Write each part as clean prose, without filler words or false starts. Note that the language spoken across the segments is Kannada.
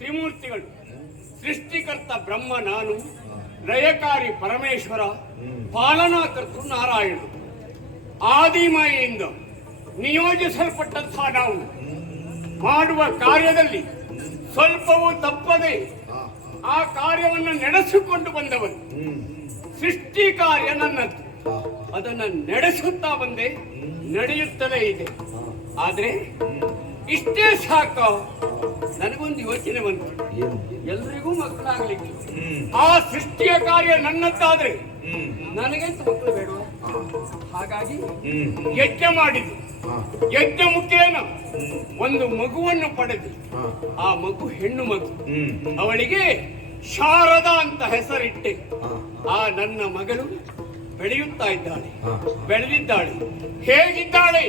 ತ್ರಿಮೂರ್ತಿಗಳು. ಸೃಷ್ಟಿಕರ್ತ ಬ್ರಹ್ಮ ನಾನು, ಲಯಕಾರಿ ಪರಮೇಶ್ವರ, ಪಾಲನಾಕರ್ತೃ ನಾರಾಯಣ. ಆದಿಮಾಯೆಯಿಂದ ನಿಯೋಜಿಸಲ್ಪಟ್ಟಂತಹ ನಾವು ಮಾಡುವ ಕಾರ್ಯದಲ್ಲಿ ಸ್ವಲ್ಪವೂ ತಪ್ಪದೆ ಆ ಕಾರ್ಯವನ್ನು ನಡೆಸಿಕೊಂಡು ಬಂದವರು. ಸೃಷ್ಟಿ ಕಾರ್ಯ ನನ್ನದು, ಅದನ್ನು ನಡೆಸುತ್ತಾ ಬಂದೆ, ನಡೆಯುತ್ತಲೇ ಇದೆ. ಆದ್ರೆ ಇಷ್ಟೇ ಸಾಕ, ನನಗೊಂದು ಯೋಚನೆ ಬಂತು. ಎಲ್ರಿಗೂ ಮಕ್ಕಳಾಗ್ಲಿಕ್ಕೆ ಆ ಸೃಷ್ಟಿಯ ಕಾರ್ಯ ನನ್ನದ್ದಾದ್ರೆ ನನಗಂತೂ ಮಕ್ಕಳು ಬೇಡ. ಹಾಗಾಗಿ ಯಜ್ಞ ಮಾಡಿದೆ. ಯಜ್ಞ ಮುಖೇನ ಒಂದು ಮಗುವನ್ನು ಪಡೆದು, ಆ ಮಗು ಹೆಣ್ಣು ಮಗು, ಅವಳಿಗೆ ಶಾರದಾ ಅಂತ ಹೆಸರಿಟ್ಟೆ. ಆ ನನ್ನ ಮಗಳು ಬೆಳೆಯುತ್ತಾ ಇದ್ದಾಳೆ, ಬೆಳೆದಿದ್ದಾಳೆ. ಹೇಗಿದ್ದಾಳೆ?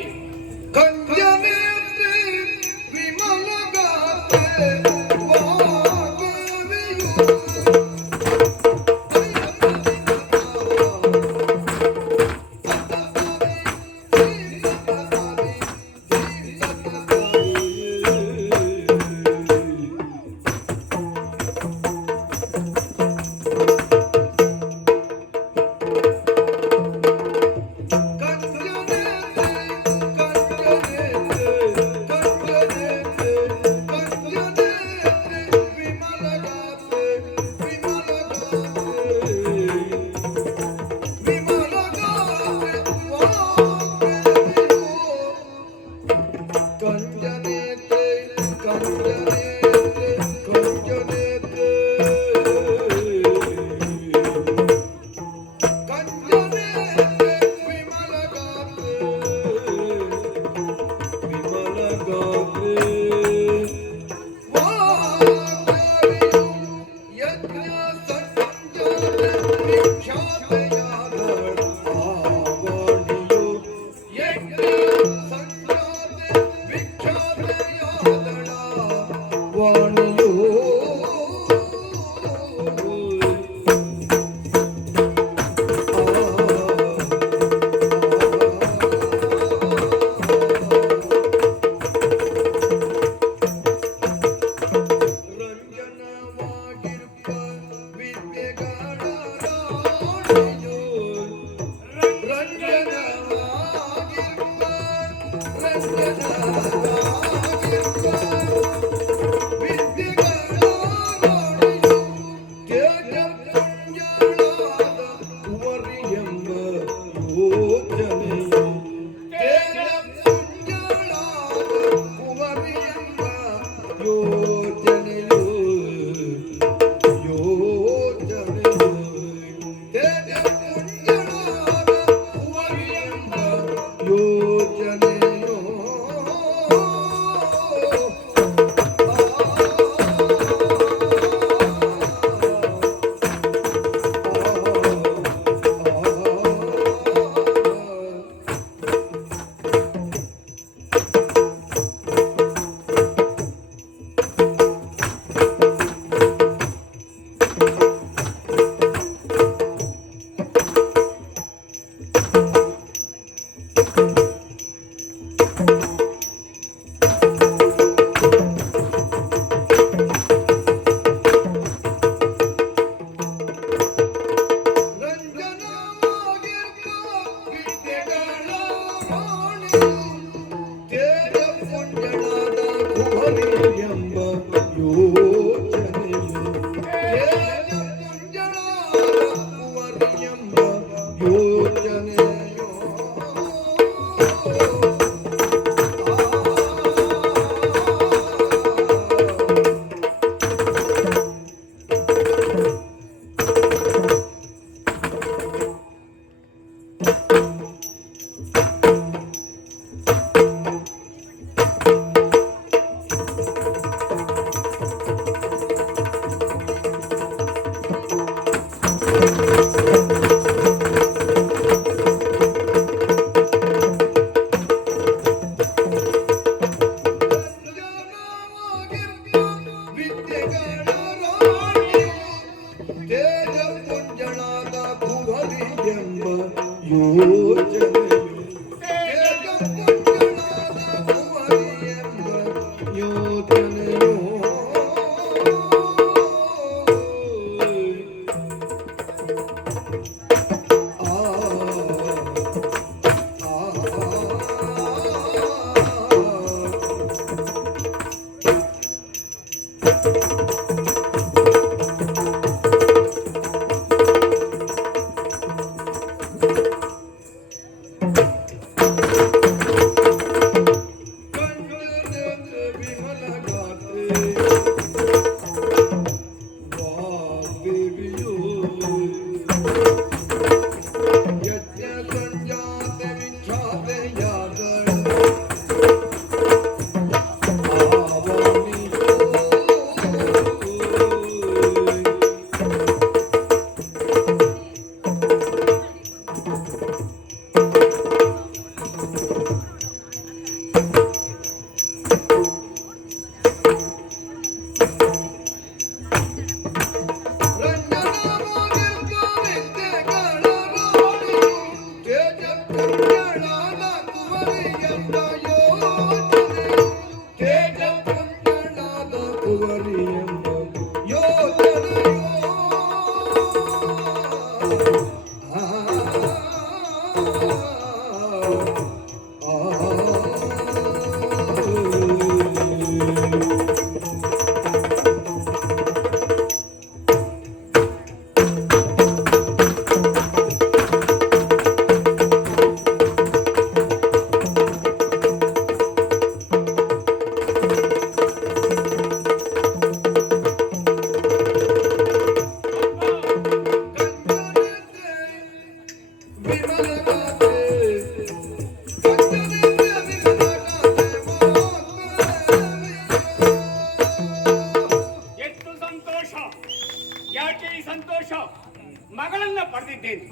ಮಗಳನ್ನ ಪಡೆದಿದ್ದೇನೆ.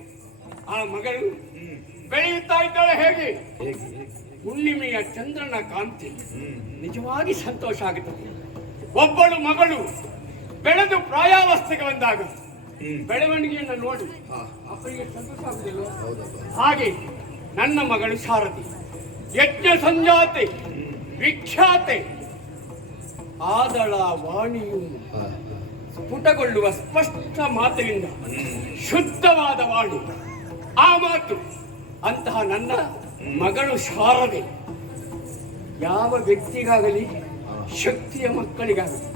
ಆ ಮಗಳು ಬೆಳೆಯುತ್ತಾ ಇದ್ದಾಳೆ ಹೇಗೆ? ಹುಣ್ಣಿಮೆಯ ಚಂದ್ರನ ಕಾಂತಿ ನಿಜವಾಗಿ ಸಂತೋಷ ಆಗುತ್ತದೆ. ಒಬ್ಬಳು ಮಗಳು ಬೆಳೆದು ಪ್ರಾಯಾವಸ್ಥೆಗೆ ಬಂದಾಗ ಬೆಳವಣಿಗೆಯನ್ನು ನೋಡಿ ಅಪ್ಪನಿಗೆ ಸಂತೋಷ ಆಗುದಿಲ್ಲ. ಹಾಗೆ ನನ್ನ ಮಗಳು ಶಾರದಿ ಯಜ್ಞ ಸಂಜಾತೆ ವಿಖ್ಯಾತೆ ಆದಳ ವಾಣಿಯು ಸ್ಫುಟಗೊಳ್ಳುವ ಸ್ಪಷ್ಟ ಮಾತಿನಿಂದ ಶುದ್ಧವಾದ ವಾಣಿ. ಆ ಮಾತು ಅಂತಹ ನನ್ನ ಮಗಳು ಶಾರದೆ ಯಾವ ವ್ಯಕ್ತಿಗಾಗಲಿ ಶಕ್ತಿಯ ಮಕ್ಕಳಿಗಾಗಲಿ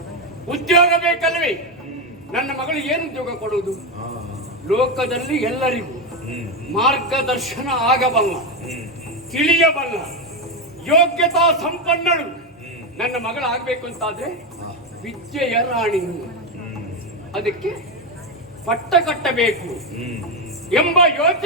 ಉದ್ಯೋಗ ಬೇಕಲ್ವೇ? ನನ್ನ ಮಗಳು ಏನು ಉದ್ಯೋಗ ಕೊಡುವುದು? ಲೋಕದಲ್ಲಿ ಎಲ್ಲರಿಗೂ ಮಾರ್ಗದರ್ಶನ ಆಗಬಲ್ಲ, ತಿಳಿಯಬಲ್ಲ ಯೋಗ್ಯತಾ ಸಂಪನ್ನಳು ನನ್ನ ಮಗಳಾಗಬೇಕು ಅಂತಾದ್ರೆ ವಿದ್ಯೆಯ ರಾಣಿ. ಅದಕ್ಕೆ ಪಟ್ಟ ಕಟ್ಟಬೇಕು ಎಂಬ ಯೋಚನೆ